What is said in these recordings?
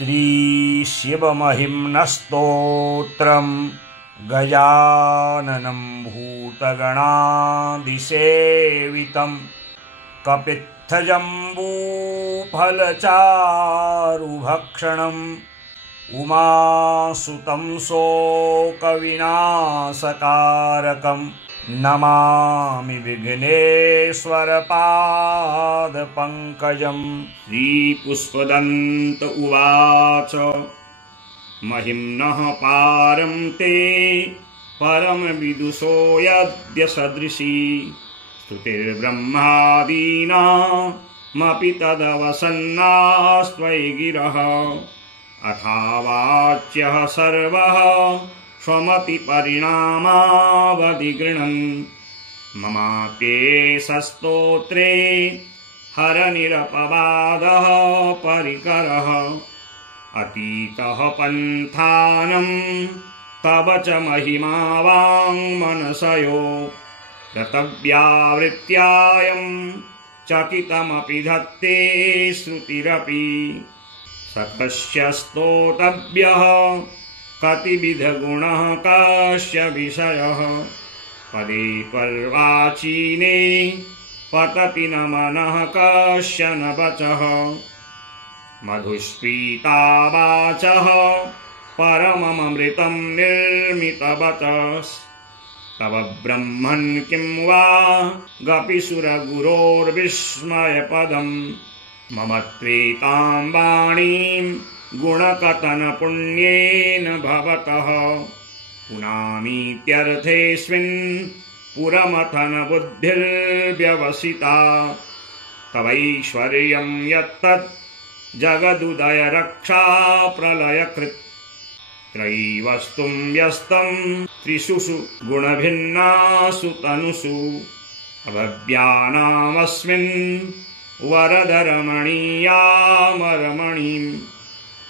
श्रीशिवमहिम्नस्तोत्रम् गजाननं भूतगणादिसेवितं कपित्थजम्बूफलचारुभक्षणम् उमासुतं शोकविनाशकारकं नमामि विघ्नेश्वरपादपङ्कजम्। श्रीपुष्पदन्त उवाच महिम्नः पारं ते परमविदुषो यद्य सदृशी स्तुतिर्ब्रह्मादीनामपि तदवसन्नास्त्वयि गिरः अथावाच्यः सर्वः स्वमतिपरिणामावधिगृह्णन् ममाप्येषस्तोत्रे हरनिरपवादः परिकरः अतीतः पन्थानं तव च महिमा वाङ्मनसयो रतव्यावृत्यायं चकितमपि धत्ते श्रुतिरपि सकस्य स्तोतव्यः कतिविधगुणः कस्य विषयः पदे पर्वाचीने पतति न मनः कस्य न वचः मधुस्फीता वाचः परममृतं निर्मितवचस्तव ब्रह्मन् किं वा गपिसुरगुरोर्विस्मयपदम् मम त्वेतां वाणीं गुणकथनपुण्येन भवतः पुनामीत्यर्थेऽस्मिन् पुरमथन बुद्धिर्व्यवसिता तवैश्वर्यं यत्तत् जगदुदय रक्षा प्रलयकृत् त्रयीवस्तुं व्यस्तं त्रिषु गुणभिन्नासु तनुषु अभव्यानामस्मिन् वरदरमणीयामरमणीं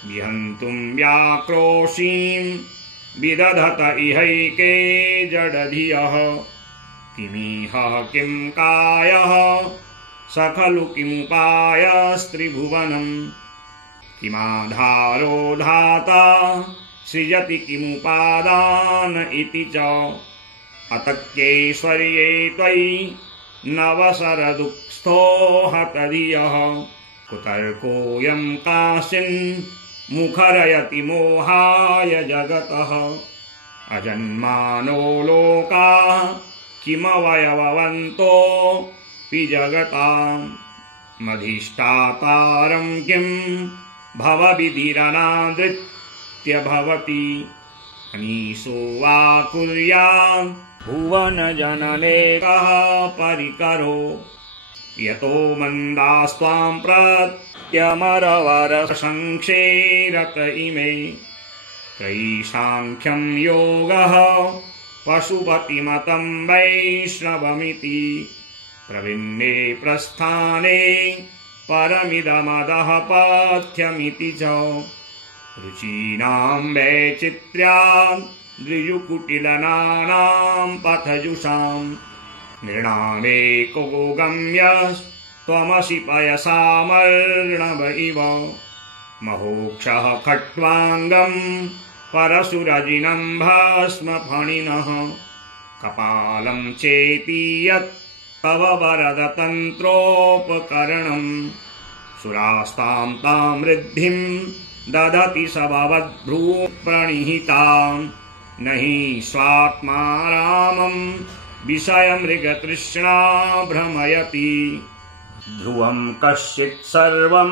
विहन्तुं व्याक्रोशीं विदधत इहैके जडधियः किमिह किं कायः स खलु किमुपायस्त्रिभुवनम् किमाधारो धाता सृजति किमुपादान इति च अतक्यैश्वर्ये त्वयि नवसरदुःस्थो हतधियः कुतर्कोऽयं काशिन् मुखरयति मोहाय जगतः अजन्मानो लोकाः किमवयववन्तोऽपि जगताम् मधिष्ठातारं किं भवविधिरनादृत्य भवति अनीशो वा कुर्यात् भुवनजनने कः परिकरो यतो मन्दास्त्वां प्रत्यमरवरसंक्षेरत इमे त्रयीसाङ्ख्यं योगः पशुपतिमतं वैष्णवमिति प्रविन्ने प्रस्थाने परमिदमदः पथ्यमिति च रुचीनां वैचित्र्यान् द्विजुकुटिलनानां पथजुषां नृणामेको गम्यस्त्वमसि पयसामर्णव इव महोक्षः खट्वाङ्गं परशुरजिनं भस्मफणिनः कपालं चेति यत् तव वरदतन्त्रोपकरणम् सुरास्तां तां वृद्धिं ददति स भवद्भ्रूप्रणिहितां न हि स्वात्मा रामं विषयमृगतृष्णा भ्रमयति ध्रुवं कश्चित् सर्वं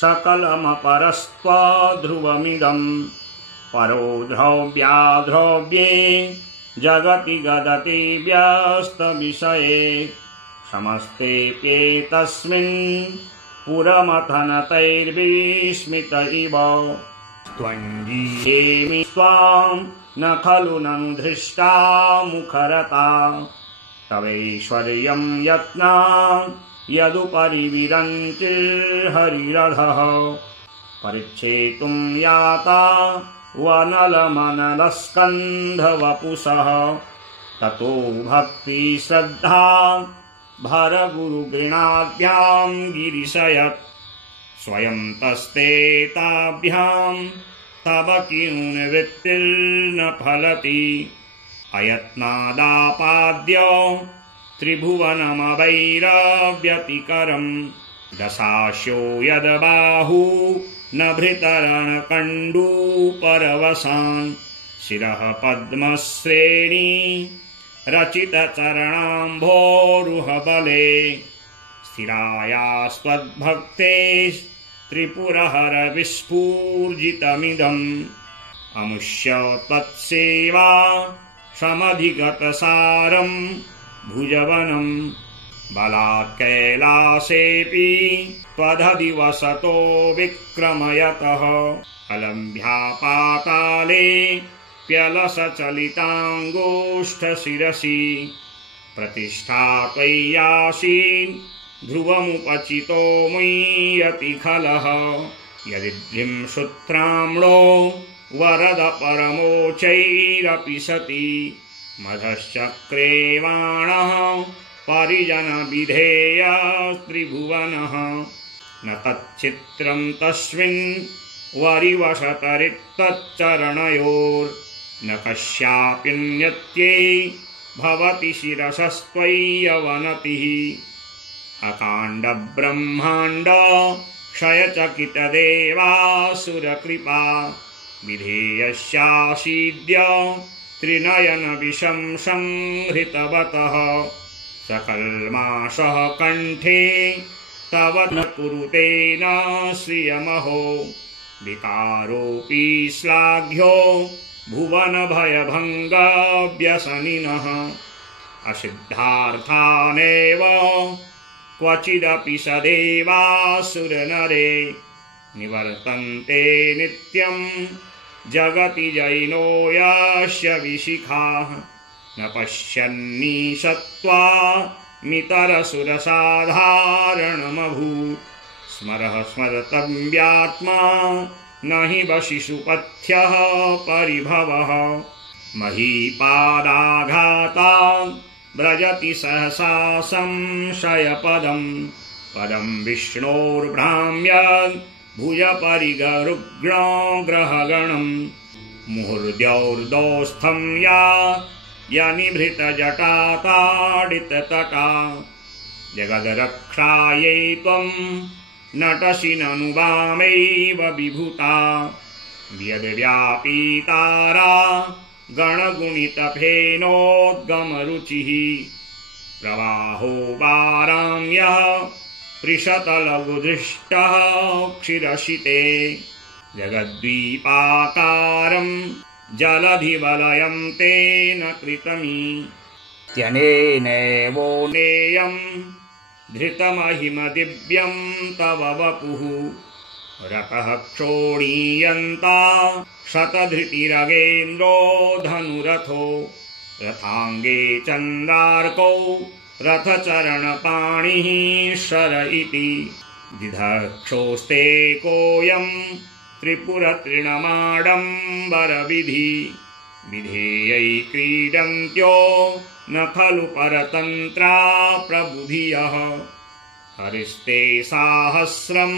सकलमपरस्त्वध्रुवमिदं परो ध्रव्याध्रव्ये जगति गदति व्यस्तविषये समस्तेऽप्येतस्मिन् पुरमथनतैर्विस्मित इव त्वञ्जीयेमि त्वां न खलु न धृष्टा मुखरता तवैश्वर्यं यत्ना यदुपरि विरञ्चिर्हरिरधः परिच्छेतुं याता वनलमनलस्कन्धवपुषः ततो भक्तिश्रद्धा भरगुरुगृणाभ्यां गिरिशयत् स्वयं तस्ते ताभ्यां तव किन्वृत्तिर्न फलति अयत्नादापाद्य त्रिभुवनमवैरव्यतिकरम् दशास्यो यद्बाहु न भृतरणकण्डूपरवसान् शिरः पद्मश्रेणी रचितचरणाम्भोरुहबले स्थिरायास्त्वद्भक्ते त्रिपुरहर विस्फूर्जितमिदम् अमुष्य त्वत्सेवा समधिगतसारम् भुजवनम् बलात् कैलासेऽपि त्वदधिवसतो विक्रमयतः अलम्भ्यापाताले प्यलसचलिताङ्गोष्ठशिरसि प्रतिष्ठात्वय्यासीन् ध्रुवमुपचितो मुह्यति खलः यदिभ्यं सूत्राम्णो वरद परमोचैरपि सति मधश्चक्रेवाणः परिजनविधेयस्त्रिभुवनः न तच्चित्रं तस्मिन् वरिवशतरिक्तच्चरणयोर्न कस्याप्यन्यत्ये भवति शिरसस्त्वय्यवनतिः अकाण्डब्रह्माण्ड क्षयचकितदेवासुरकृपा विधेयस्यासीद्य त्रिनयनविषं संहृतवतः सकल्माषः कण्ठे तव न कुरुते न श्रियमहो विकारोऽपि श्लाघ्यो भुवनभयभङ्गव्यसनिनः असिद्धार्थानेव क्वचिदपि सदेवासुरनरे निवर्तन्ते नित्यं जगति जैनो यस्य विशिखाः न पश्यन्नीशत्वा मितरसुरसाधारणमभूत् स्मरः स्मर्तव्यात्मा न हि वशिषुपथ्यः परिभवः महीपादाघातात् व्रजति सहसा संशयपदम् पदं विष्णोर्भ्राम्यद् भुजपरिगरुग्णग्रहगणम् मुहुर्द्यौर्दौस्थं या यनिभृतजटाताडिततटा जगद्रक्षायै त्वं नटसि ननु वामैव विभूता व्यद्व्यापीतारा गणगुणितफेनोद्गमरुचिः प्रवाहो वाराम्यः पृषतलघुदृष्टः क्षीरशिते जगद्वीपाकारं जलधिवलयं तेन कृतमी त्यनेनैवो नेयं धृतमहिमदिव्यं तव वपुः रतः क्षोणीयन्ता शतधृतिरगेन्द्रो धनुरथो रथाङ्गे चन्द्रार्कौ रथचरणपाणिः शर इति दिधक्षोस्ते कोऽयं त्रिपुरतृणमाडम्बरविधि विधेयै क्रीडन्त्यो न खलु परतन्त्रा प्रबुधियः हरिस्ते साहस्रं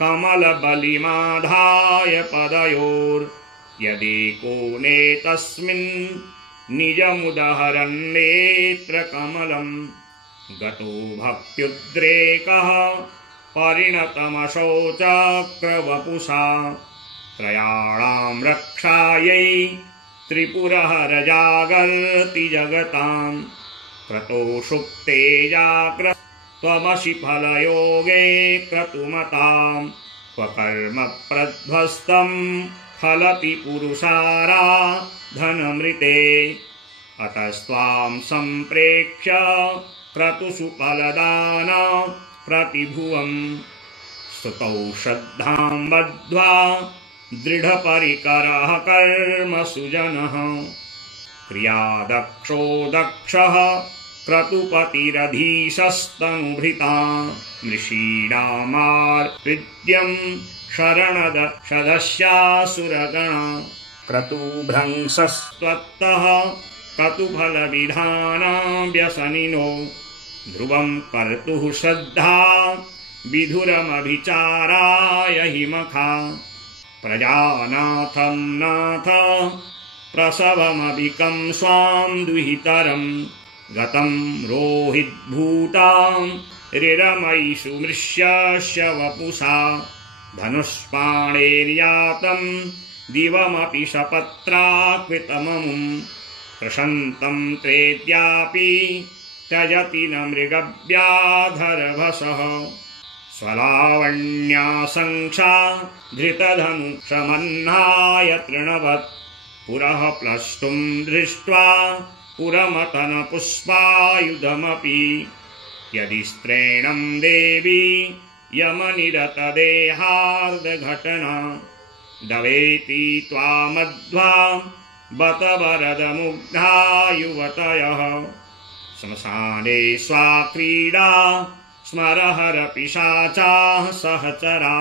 कमलबलिमाधाय पदयोर्यदेको नेतस्मिन् निजमुदहरन्नेत्रकमलं गतो भक्त्युद्रेकः परिणतमशोचक्रवपुषा त्रयाणां रक्षायै त्रिपुरहरजागर्ति जगतां क्रतो सुप्ते जाग्रत् त्वमसि फलयोगे क्रतुमतां स्वकर्म प्रध्वस्तं फलति पुरुषाराधनमृते अतस्त्वां सम्प्रेक्ष्य क्रतुषु फलदान प्रतिभुवं स्तुतौ श्रद्धां बद्ध्वा दृढपरिकरः कर्मसु जनः क्रियादक्षो दक्षः क्रतुपतिरधीशस्तनुभृतां मृषीणामार्पिद्यं शरणदशदस्यासुरगणा क्रतुभ्रंशस्त्वत्तः क्रतुफलविधाना व्यसनिनो ध्रुवं कर्तुः श्रद्धा विधुरमभिचाराय हि मखा प्रजानाथं नाथ प्रसवमभिकं स्वां दुहितरं गतं रोहिद्भूतां रिरमयिषु मृष्यस्य वपुषा धनुष्पाणेर्यातं दिवमपि सपत्राकृतममुं प्रशन्तं त्रेद्यापि त्यजति न मृगव्याधरभसः स्वलावण्यासंक्षा धृतधनुषमह्नाय तृणवत् पुरः प्लष्टुं दृष्ट्वा पुरमतनपुष्पायुधमपि यदि स्त्रेणं देवी यमनिरतदेहार्दघटना दवेति त्वामध्वा बत वरदमुग्धा युवतयः श्मशाने स्वाक्रीडा स्मरहरपिशाचाः सहचरा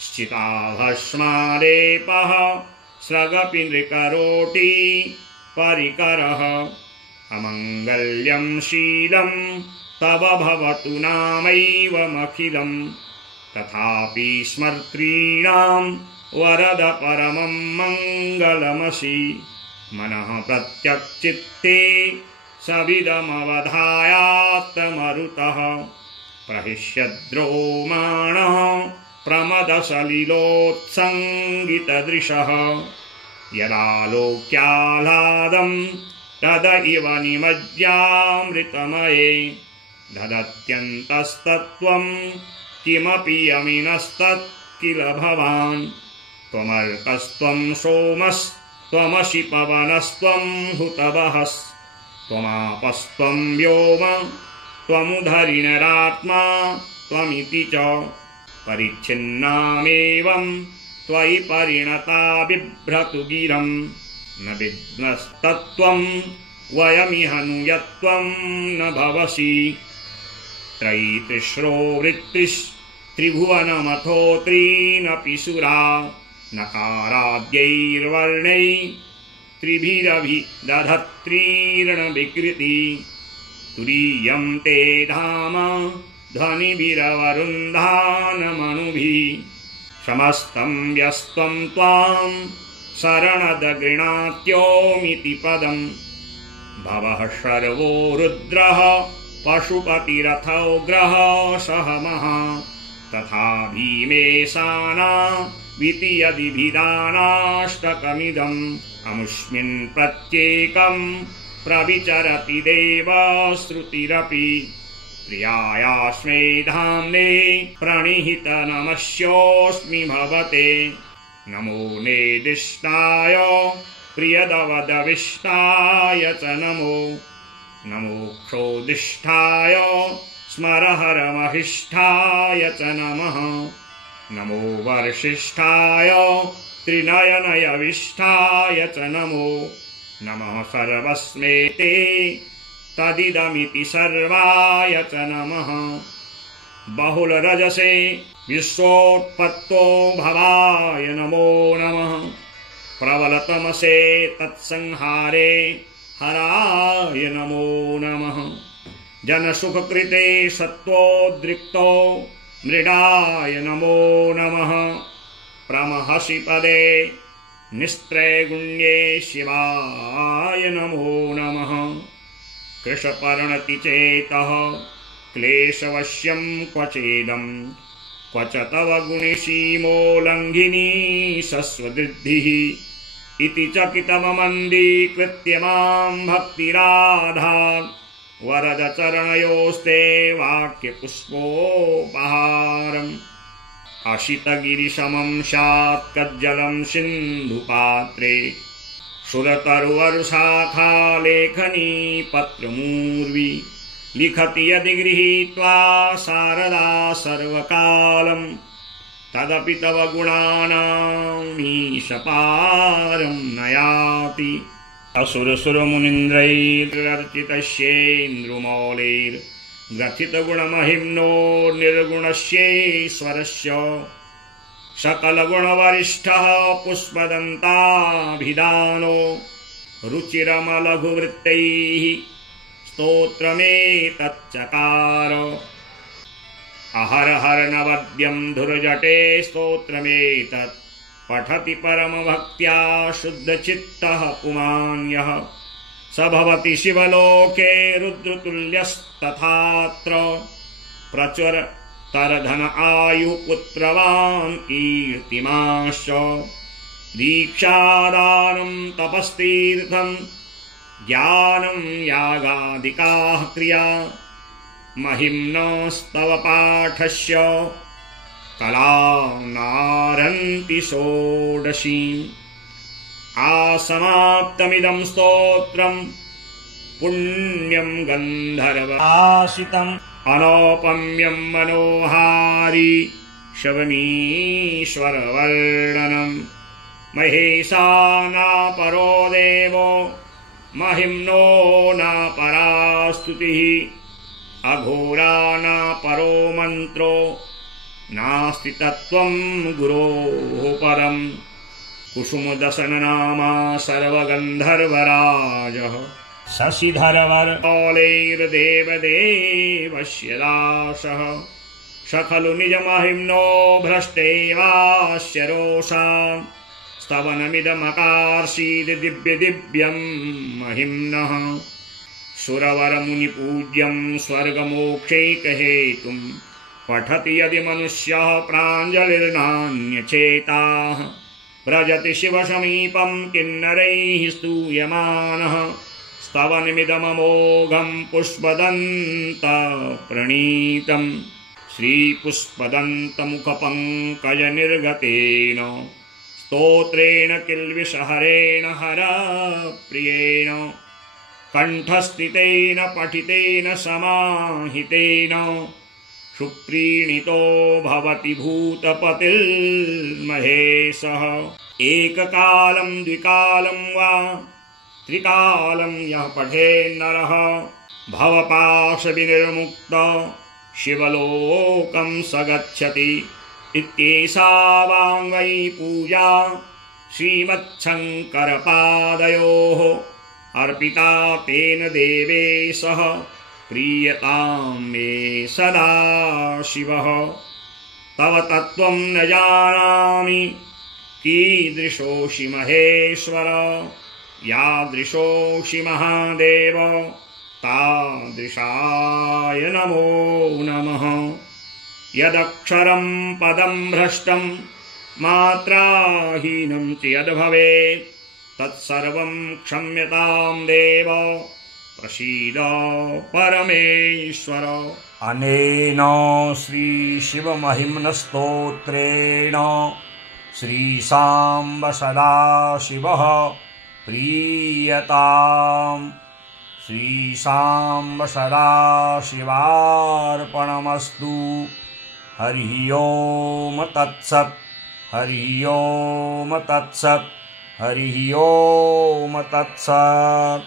श्चिता भस्मालेपः स्रगपि नृकरोटी परिकरः अमङ्गल्यं शीलं तव भवतु नामैवमखिलं तथापि स्मर्तॄणां वरद परमं मङ्गलमसि मनः प्रत्यक्चित्ते सविदमवधायात्तमरुतः प्रहिष्यद्रोमाणः प्रमदसलिलोत्सङ्गितदृशः यदालोक्याह्लादं तद इव निमज्यामृतमये ददत्यन्तस्तत्त्वं किमपि यमिनस्तत् किल भवान् त्वमर्कस्त्वं सोमस्त्वमसि पवनस्त्वं हुतवहस् त्वमापस्त्वं व्योम त्वमुधरिणरात्मा त्वमिति च परिच्छिन्नामेवं त्वयि परिणता बिभ्रतु गिरं न विद्मस्तत्त्वं वयमिह नु यत्त्वं न भवसि त्रयीतिस्रो वृत्तिस्त्रिभुवनमथो त्रीनपि सुरा नकाराद्यैर्वर्णैः त्रिभिरभिदधत्रीर्णविकृति तुरीयं ते धाम ध्वनिभिरवरुन्धानमनुभिः समस्तं व्यस्तं त्वां शरणदगृणात्योमिति पदं भवः शर्वो रुद्रः पशुपतिरथोग्रः सहमः तथा भीमेशाना विधियदिभिधानाष्टकमिदम् अमुष्मिन् प्रत्येकं प्रविचरति देव श्रुतिरपि प्रियायास्मै धाम्ने प्रणिहित नमस्योऽस्मि भवते नमो नेदिष्टाय प्रियदवदविष्टाय च नमो क्षोदिष्ठाय स्मरहरमहिष्ठाय च नमः नमो वर्षिष्ठाय त्रिनयनयविष्ठाय च नमो नमः सर्वस्मै ते तदिदमिति सर्वाय च नमः बहुलरजसे विश्वोत्पत्तो भवाय नमो नमः प्रबलतमसे तत्संहारे हराय नमो नमः जनसुखकृते सत्त्वोद्रिक्तो मृडाय नमो नमः प्रमहसि पदे निस्त्रैगुण्ये शिवाय नमो नमः कृशपर्णति चेतः क्लेशवश्यं क्वचेदं क्व च तव गुणिसीमोल्लङ्घिनी सस्वदृद्धिः इति चकितममन्दीकृत्य मां भक्तिराधा वरद चरणयोस्ते वाक्यपुष्पोपहारम् अशितगिरिशमं स्यात् कज्जलं सिन्धुपात्रे सुरतरुवरुशाखा लेखनी पत्रमूर्वी लिखति यदि गृहीत्वा शारदा सर्वकालं तदपि तव गुणानामीशपारं नयाति असुरसुरमुनीन्द्रैर्गर्जितस्येन्द्रुमौलैर्ग्रथितगुणमहिम्नो निर्गुणस्यैश्वरस्य सकलगुणवरिष्ठः पुष्पदन्ताभिधानो रुचिरमलघुवृत्तैः स्तोत्रमेतच्चकार अहरहर नवद्यं धुर्जटे स्तोत्रमेतत् पठति परमभक्त्या शुद्धचित्तः पुमान् यः स भवति शिवलोके रुद्रतुल्यस्तथात्र प्रचुर तरधन आयु पुत्रवान् कीर्तिमाश्च दीक्षादानं तपस्तीर्थं ज्ञानं यागादिकाः क्रिया महिम्नस्तव पाठस्य कलां नारन्ति षोडशीम् आसमाप्तमिदं स्तोत्रं पुण्यं गन्धर्वासितम् अनौपम्यं मनोहारी शवनीश्वरवर्णनम् महेशानापरो देवो महिम्नो नापरास्तुतिः अघोरानापरो मन्त्रो नास्ति तत्त्वं गुरोः परम् कुसुमदशननामा सर्वगन्धर्वराजः शशिधरवरकौलैर्देवदेवस्य दासः स खलु निजमहिम्नो भ्रष्टेवास्य रोषाम् स्तवनमिदमकार्षीद् दिव्यं महिम्नः सुरवरमुनिपूज्यं स्वर्गमोक्षैकहेतुं पठति यदि मनुष्यः प्राञ्जलिर्नान्यचेताः व्रजति शिवसमीपं किन्नरैः स्तूयमानः स्तवनमिदममोघं पुष्पदन्तप्रणीतं श्रीपुष्पदन्तमुखपङ्कजनिर्गतेन स्तोत्रेण किल्बिषहरेण हरप्रियेण कण्ठस्थितेन पठितेन समाहितेन सुप्रीणितो भवति भूतपतिर्महेशः एककालं द्विकालं वा त्रिकालं यः पठेन्नरः भवपाशविनिर्मुक्त शिवलोकं स गच्छति इत्येषा वाङ्मयी पूजा श्रीमच्छङ्करपादयोः अर्पिता तेन देवेशः प्रीयतां मे सदा शिवः तव तत्त्वं न जानामि कीदृशोऽसि महेश्वर यादृशोऽसि महादेव तादृशाय नमो नमः यदक्षरं पदं भ्रष्टं मात्राहीनं च यद्भवेत् तत्सर्वं क्षम्यतां देव प्रसीद परमेश्वर। अनेन श्री शिवमहिम्नस्तोत्रेण श्रीशाम्ब सदाशिवः प्रीयताम् श्रीशाम्ब सदाशिवार्पणमस्तु। हरि ओम तत्सत् हरि ओम तत्सत् हरि ओम तत्सत्।